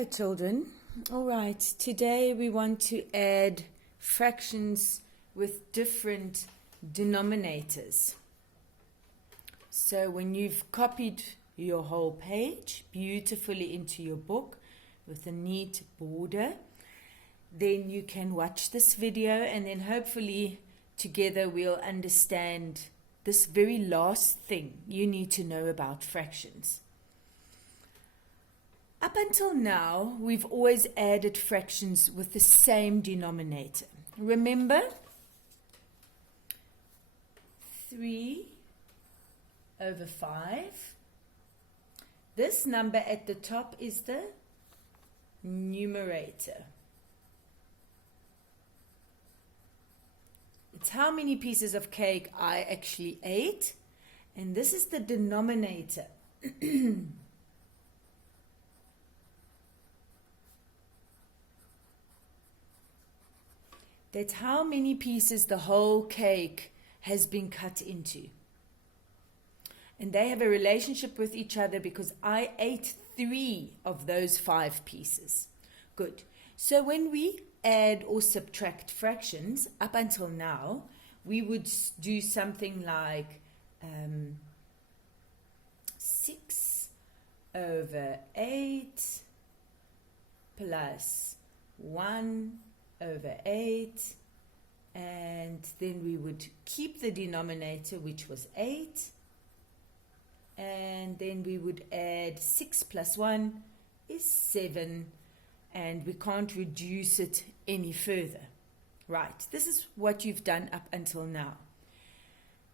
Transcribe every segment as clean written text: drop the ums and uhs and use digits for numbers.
Hello children. All right, today we want to add fractions with different denominators. So when you've copied your whole page beautifully into your book with a neat border, then you can watch this video and then hopefully together we'll understand this very last thing you need to know about fractions. Up until now, we've always added fractions with the same denominator. Remember? 3/5. This number at the top is the numerator. It's how many pieces of cake I actually ate. And this is the denominator. That's how many pieces the whole cake has been cut into. And they have a relationship with each other because I ate 3 of those 5 pieces. Good. So when we add or subtract fractions, up until now, we would do something like 6/8 plus 1/8, and then we would keep the denominator, which was 8, and then we would add 6 plus 1 is 7, and we can't reduce it any further. Right, this is what you've done up until now.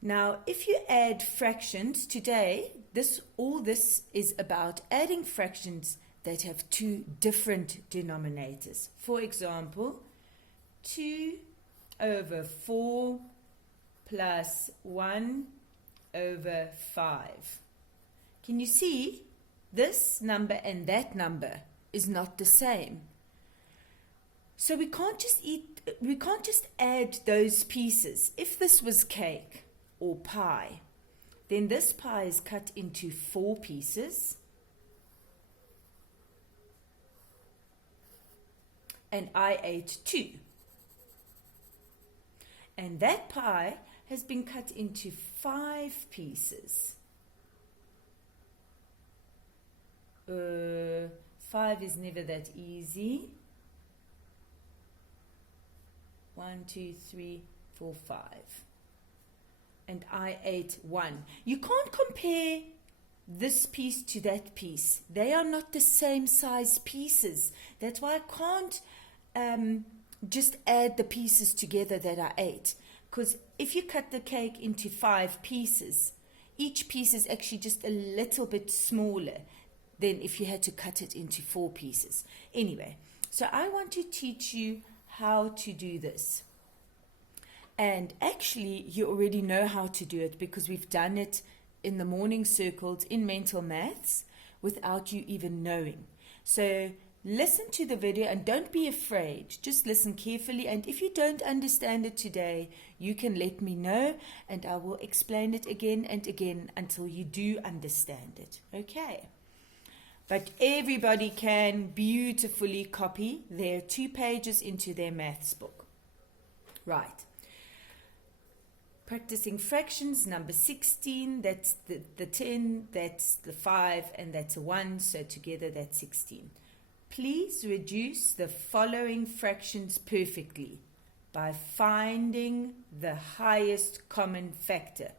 Now, if you add fractions today, all this is about adding fractions that have 2 different denominators. For example, 2/4 plus 1/5. Can you see this number and that number is not the same? So we can't just add those pieces. If this was cake or pie, then this pie is cut into 4 pieces. And I ate 2. And that pie has been cut into 5 pieces. 5 is never that easy. 1, 2, 3, 4, 5. And I ate 1. You can't compare this piece to that piece. They are not the same size pieces. That's why I can't just add the pieces together that I ate. Because if you cut the cake into 5 pieces, each piece is actually just a little bit smaller than if you had to cut it into 4 pieces. Anyway, so I want to teach you how to do this. And actually, you already know how to do it because we've done it in the morning circles in mental maths without you even knowing. So listen to the video and don't be afraid. Just listen carefully. And if you don't understand it today, you can let me know and I will explain it again and again until you do understand it. Okay. But everybody can beautifully copy their 2 pages into their maths book. Right. Practicing fractions, number 16, that's the 10, that's the 5, and that's a 1, so together that's 16. Please reduce the following fractions perfectly by finding the highest common factor.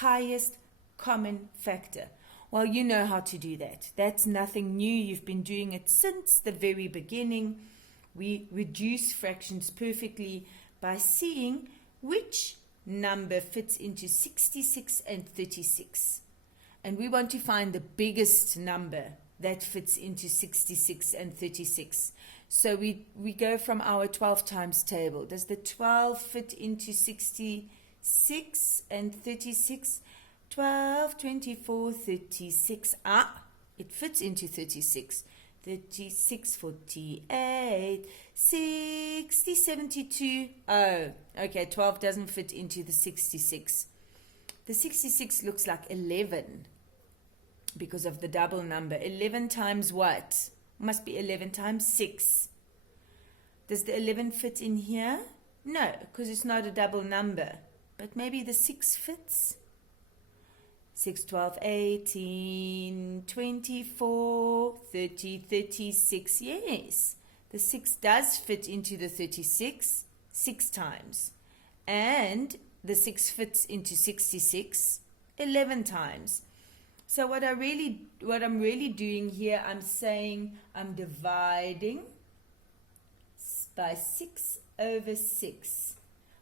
Highest common factor. Well, you know how to do that. That's nothing new. You've been doing it since the very beginning. We reduce fractions perfectly by seeing which number fits into 66 and 36. And we want to find the biggest number that fits into 66 and 36. So we go from our 12 times table. Does the 12 fit into 66 and 36? 12, 24, 36. It fits into 36. 36, 48, 60, 72. Oh, okay, 12 doesn't fit into the 66. The 66 looks like 11 because of the double number. 11 times what? Must be 11 times 6. Does the 11 fit in here? No, because it's not a double number. But maybe the 6 fits. 6, 12, 18, 24, 30, 36. Yes, the 6 does fit into the 36 6 times. And the 6 fits into 66 11 times. So what I'm really doing here, I'm saying I'm dividing by 6 over 6.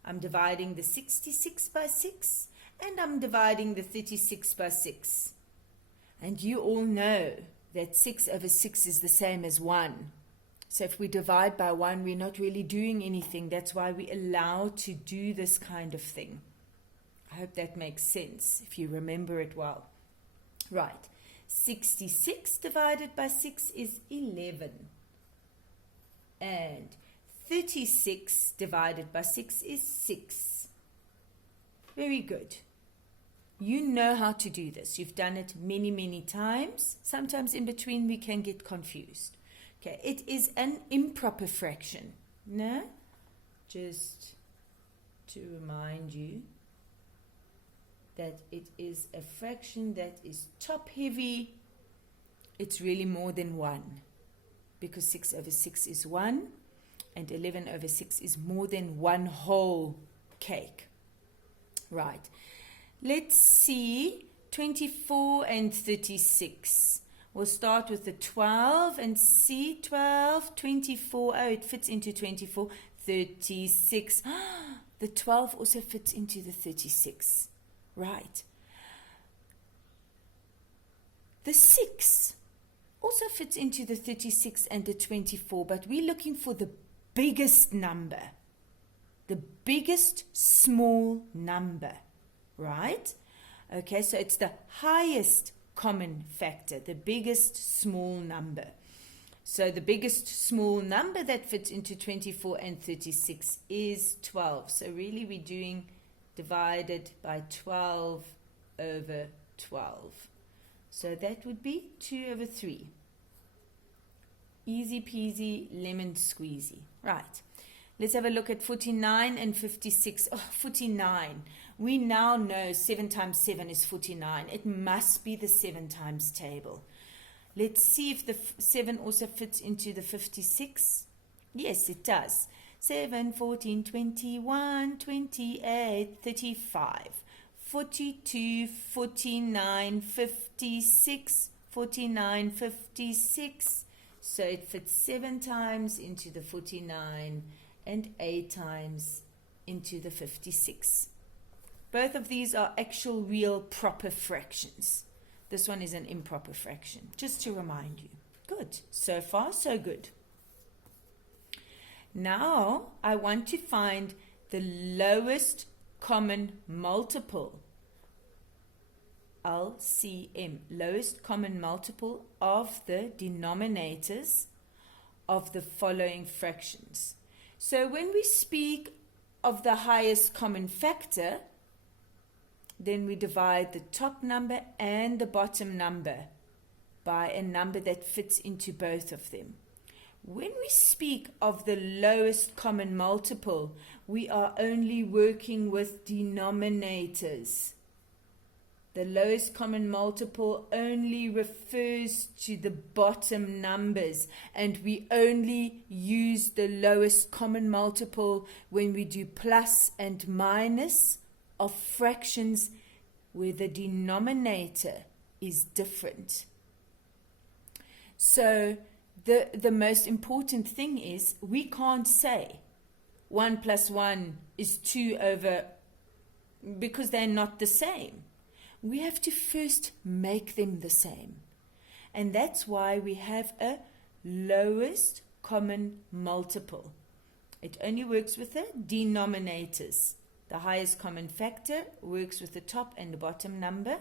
I'm dividing the 66 by 6, and I'm dividing the 36 by 6. And you all know that 6 over 6 is the same as 1. So if we divide by 1, we're not really doing anything. That's why we're allowed to do this kind of thing. I hope that makes sense, if you remember it well. Right, 66 divided by 6 is 11. And 36 divided by 6 is 6. Very good. You know how to do this. You've done it many, many times. Sometimes in between we can get confused. Okay, it is an improper fraction. No? Just to remind you that it is a fraction that is top heavy. It's really more than 1, because 6 over 6 is 1, and 11 over 6 is more than 1 whole cake. Right. Let's see 24 and 36. We'll start with the 12 and see 12, 24. Oh, it fits into 24. 36. The 12 also fits into the 36. Right. The 6 also fits into the 36 and the 24, but we're looking for the biggest number. The biggest small number. Right? Okay, so it's the highest common factor, the biggest small number. So the biggest small number that fits into 24 and 36 is 12. So really we're doing divided by 12 over 12. So that would be 2 over 3. Easy peasy, lemon squeezy. Right. Let's have a look at 49 and 56. Oh, 49. We now know 7 times 7 is 49. It must be the 7 times table. Let's see if the 7 also fits into the 56. Yes, it does. 7, 14, 21, 28, 35, 42, 49, 56, 49, 56. So it fits 7 times into the 49 and 8 times into the 56. Both of these are actual, real, proper fractions. This one is an improper fraction, just to remind you. Good. So far, so good. Now, I want to find the lowest common multiple, LCM, lowest common multiple of the denominators of the following fractions. So when we speak of the highest common factor, then we divide the top number and the bottom number by a number that fits into both of them. When we speak of the lowest common multiple, we are only working with denominators. The lowest common multiple only refers to the bottom numbers, and we only use the lowest common multiple when we do plus and minus of fractions where the denominator is different. So the most important thing is we can't say 1 plus 1 is 2 over, because they're not the same. We have to first make them the same. And that's why we have a lowest common multiple. It only works with the denominators. The highest common factor works with the top and the bottom number.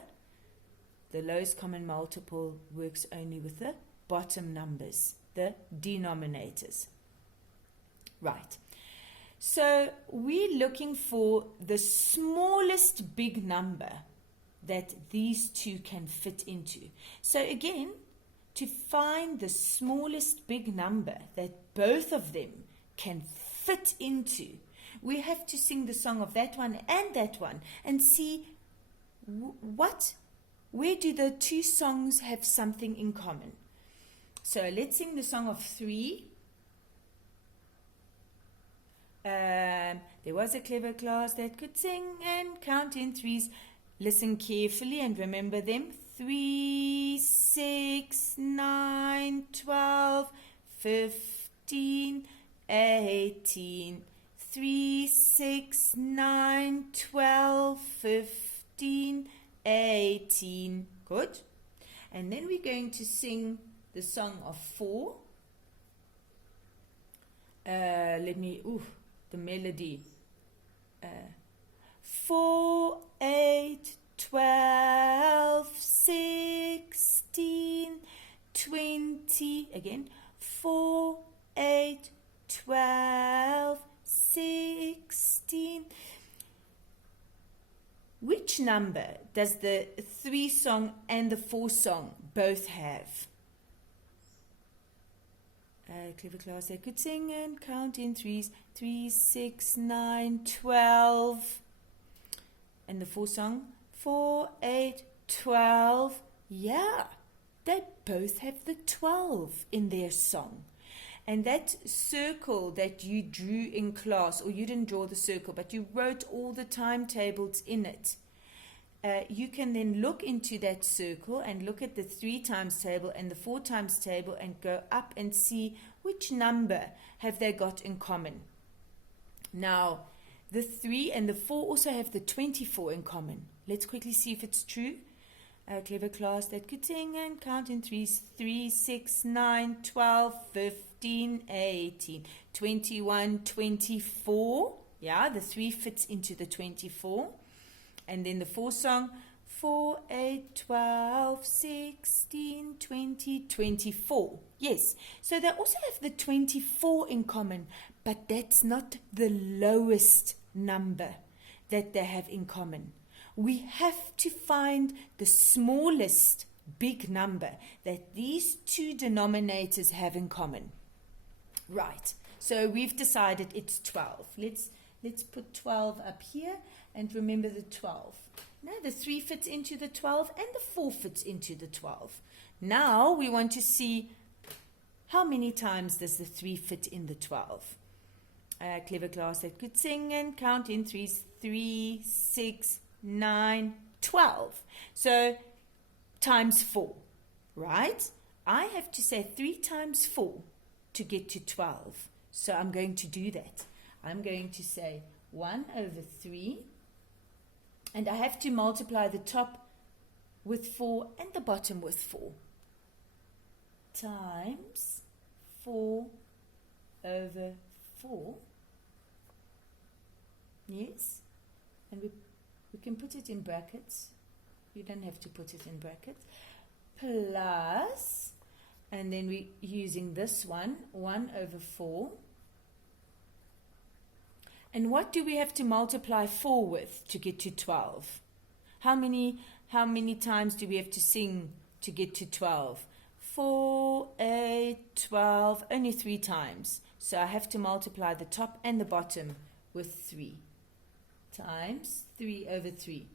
The lowest common multiple works only with the bottom numbers, the denominators. Right. So we're looking for the smallest big number that these two can fit into. So again, to find the smallest big number that both of them can fit into, we have to sing the song of that one and see where do the two songs have something in common. So let's sing the song of 3. There was a clever class that could sing and count in threes. Listen carefully and remember them. 3, 6, 9, 12, 15, 18. 3, 6, 9, 12, 15, 18. Good. And then we're going to sing the song of 4. The melody. 4, 8, 12, 16, 20. Again. 4, 8, 12, 16. Which number does the 3 song and the 4 song both have? Clever class that could sing and count in threes. 3, 6, 9, 12. And the 4 song? 4, 8, 12. Yeah, they both have the 12 in their song. And that circle that you drew in class, or you didn't draw the circle, but you wrote all the timetables in it, you can then look into that circle and look at the 3 times table and the 4 times table and go up and see which number have they got in common. Now, the 3 and the 4 also have the 24 in common. Let's quickly see if it's true. A clever class that could sing and count in threes. 3, 6, 9, 12, 15, 18, 21, 24. Yeah, the 3 fits into the 24. And then the 4 song, 4, 8, 12, 16, 20, 24. Yes, so they also have the 24 in common, but that's not the lowest number that they have in common. We have to find the smallest big number that these two denominators have in common. Right, so we've decided it's 12. Let's put 12 up here and remember the 12. Now the 3 fits into the 12 and the 4 fits into the 12. Now we want to see how many times does the 3 fit in the 12. Clever class that could sing and count in threes. 3, 6, 9, 12. So times 4, right? I have to say 3 times 4 to get to 12. So I'm going to do that. I'm going to say 1 over 3. And I have to multiply the top with 4 and the bottom with 4. Times 4 over 4. Yes. And we can put it in brackets. You don't have to put it in brackets. Plus, and then we're using this one, 1 over 4. And what do we have to multiply 4 with to get to 12? How many times do we have to sing to get to 12? 4, 8, 12, only 3 times. So I have to multiply the top and the bottom with 3 times 3 over 3.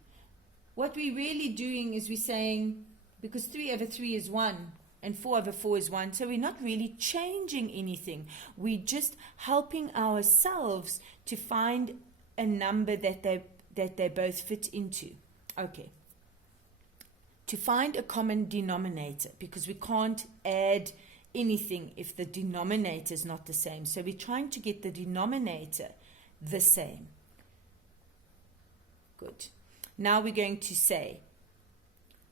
What we're really doing is we're saying, because 3 over 3 is 1 and 4 over 4 is 1, so we're not really changing anything. We're just helping ourselves to find a number that they both fit into. Okay. To find a common denominator, because we can't add anything if the denominator is not the same. So we're trying to get the denominator the same. Good. Now we're going to say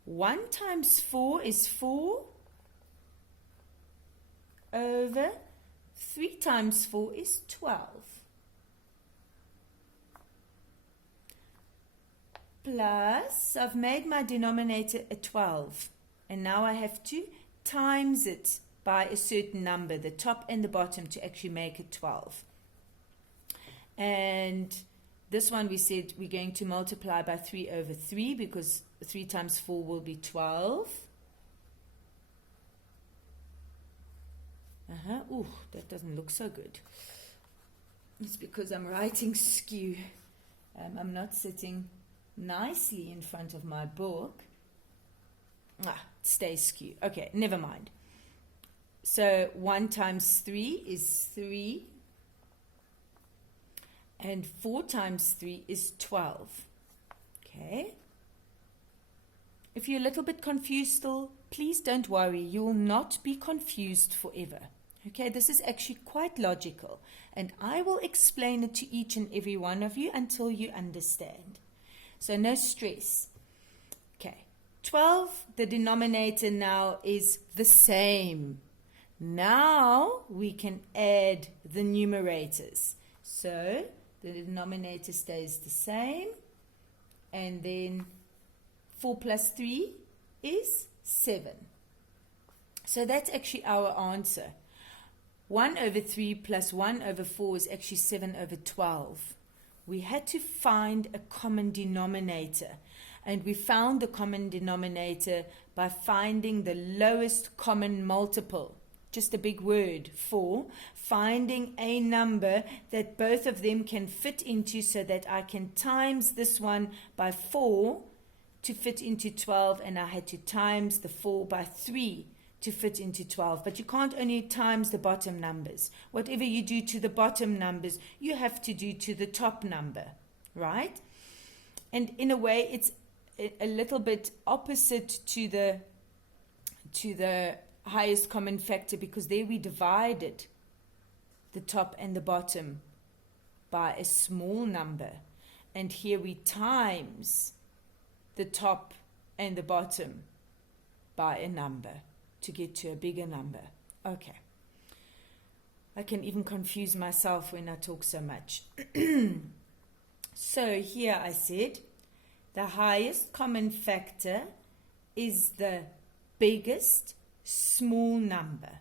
1 times 4 is 4 over 3 times 4 is 12. Plus, I've made my denominator a 12. And now I have to times it by a certain number, the top and the bottom, to actually make it 12. And this one we said we're going to multiply by 3 over 3 because 3 times 4 will be 12. Ooh, that doesn't look so good. It's because I'm writing skew. I'm not sitting nicely in front of my book. It stays skew. Okay, never mind. So 1 times 3 is 3. And 4 times 3 is 12. Okay. If you're a little bit confused still, please don't worry. You will not be confused forever. Okay, this is actually quite logical. And I will explain it to each and every one of you until you understand. So no stress. Okay, 12, the denominator now is the same. Now we can add the numerators. So the denominator stays the same. And then 4 plus 3 is 7. So that's actually our answer. 1 over 3 plus 1 over 4 is actually 7 over 12. We had to find a common denominator. And we found the common denominator by finding the lowest common multiple. Just a big word for finding a number that both of them can fit into, so that I can times this one by 4 to fit into 12, and I had to times the 4 by 3 to fit into 12. But you can't only times the bottom numbers. Whatever you do to the bottom numbers, you have to do to the top number, right? And in a way, it's a little bit opposite to the highest common factor, because there we divided the top and the bottom by a small number, and here we times the top and the bottom by a number to get to a bigger number. Okay, I can even confuse myself when I talk so much. So here I said the highest common factor is the biggest small number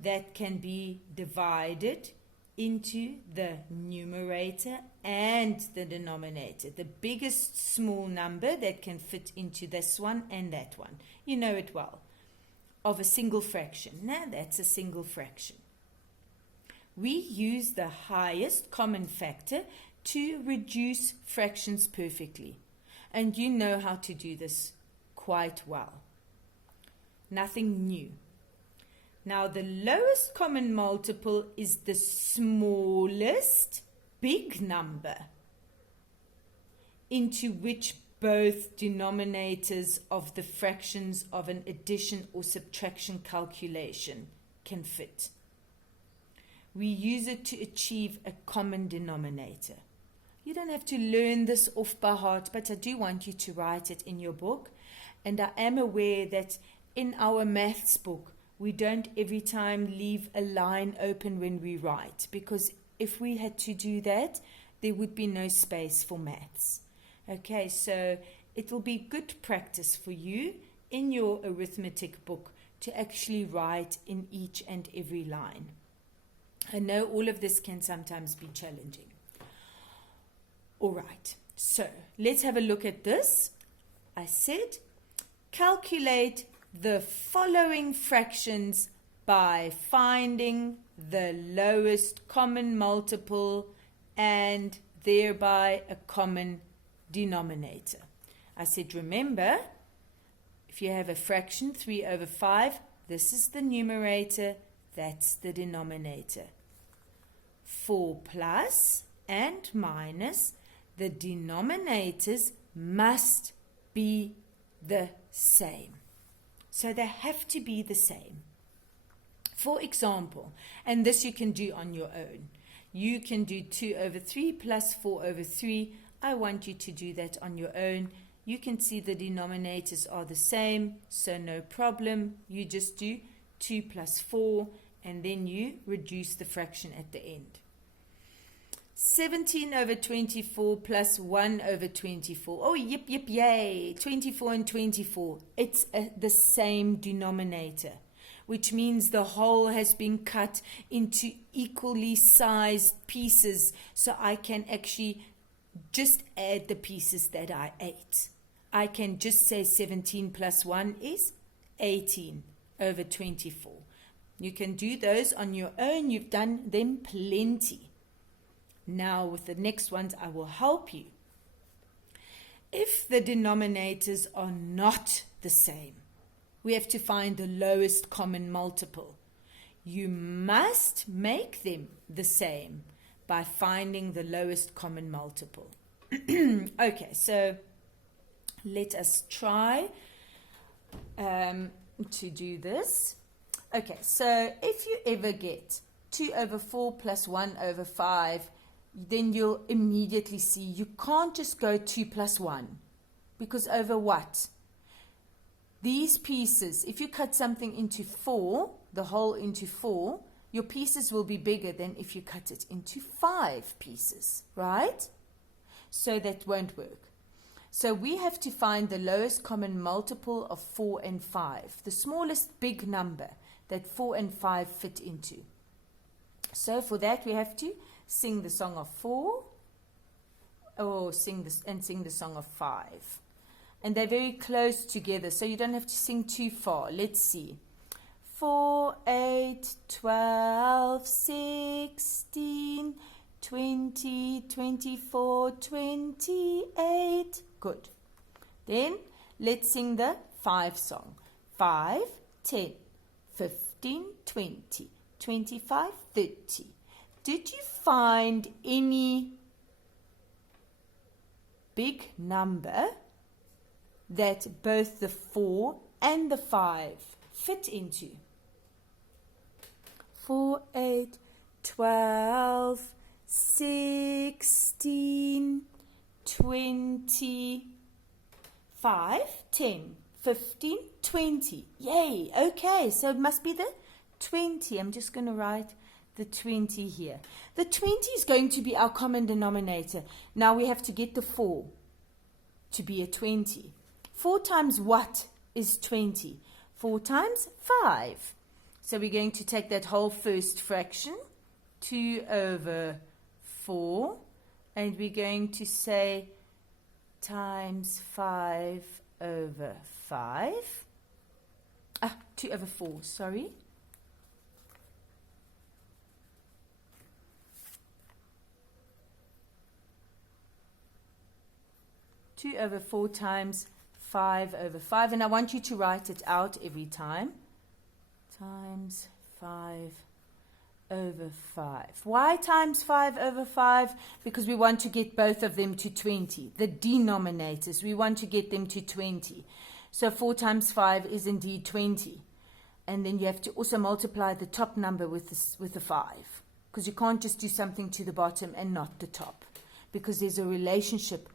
that can be divided into the numerator and the denominator. The biggest small number that can fit into this one and that one. You know it well. Of a single fraction. Now that's a single fraction. We use the highest common factor to reduce fractions perfectly. And you know how to do this quite well. Nothing new. Now the lowest common multiple is the smallest big number into which both denominators of the fractions of an addition or subtraction calculation can fit. We use it to achieve a common denominator. You don't have to learn this off by heart, but I do want you to write it in your book. And I am aware that in our maths book, we don't every time leave a line open when we write, because if we had to do that, there would be no space for maths. Okay, so it will be good practice for you in your arithmetic book to actually write in each and every line. I know all of this can sometimes be challenging. All right, so let's have a look at this. I said, calculate the following fractions by finding the lowest common multiple and thereby a common denominator. I said, remember, if you have a fraction 3 over 5, this is the numerator, that's the denominator. 4 plus and minus, the denominators must be the same. So they have to be the same. For example, and this you can do on your own. You can do 2 over 3 plus 4 over 3. I want you to do that on your own. You can see the denominators are the same, so no problem. You just do 2 plus 4, and then you reduce the fraction at the end. 17 over 24 plus 1 over 24. Oh, yip, yay. 24 and 24. It's the same denominator, which means the whole has been cut into equally sized pieces, so I can actually just add the pieces that I ate. I can just say 17 plus 1 is 18 over 24. You can do those on your own. You've done them plenty. Now with the next ones, I will help you. If the denominators are not the same, we have to find the lowest common multiple. You must make them the same by finding the lowest common multiple. Okay, so let us try to do this. Okay, so if you ever get 2 over 4 plus 1 over 5, then you'll immediately see you can't just go 2 plus 1. Because over what? These pieces, if you cut something into 4, the whole into 4, your pieces will be bigger than if you cut it into 5 pieces, right? So that won't work. So we have to find the lowest common multiple of 4 and 5, the smallest big number that 4 and 5 fit into. So for that we have to sing the song of 4, or sing the song of 5. And they're very close together, so you don't have to sing too far. Let's see. 4, 8, 12, 16, 20, 24, 28. Good. Then let's sing the 5 song. 5, 10, 15, 20, 25, 30. Did you find any big number that both the 4 and the 5 fit into? 4, 8, 12, 16, 20, 5, 10, 15, 20. Yay! Okay, so it must be the 20. I'm just going to write the 20 here. The 20 is going to be our common denominator. Now we have to get the 4 to be a 20. 4 times what is 20? 4 times 5. So we're going to take that whole first fraction, 2 over 4, and we're going to say times 5 over 5. 2 over 4, sorry. Two over 4 times 5 over 5, and I want you to write it out every time. Times 5 over 5. Why times 5 over 5? Because we want to get both of them to 20. The denominators, we want to get them to 20. So 4 times 5 is indeed 20. And then you have to also multiply the top number with the 5. Because you can't just do something to the bottom and not the top. Because there's a relationship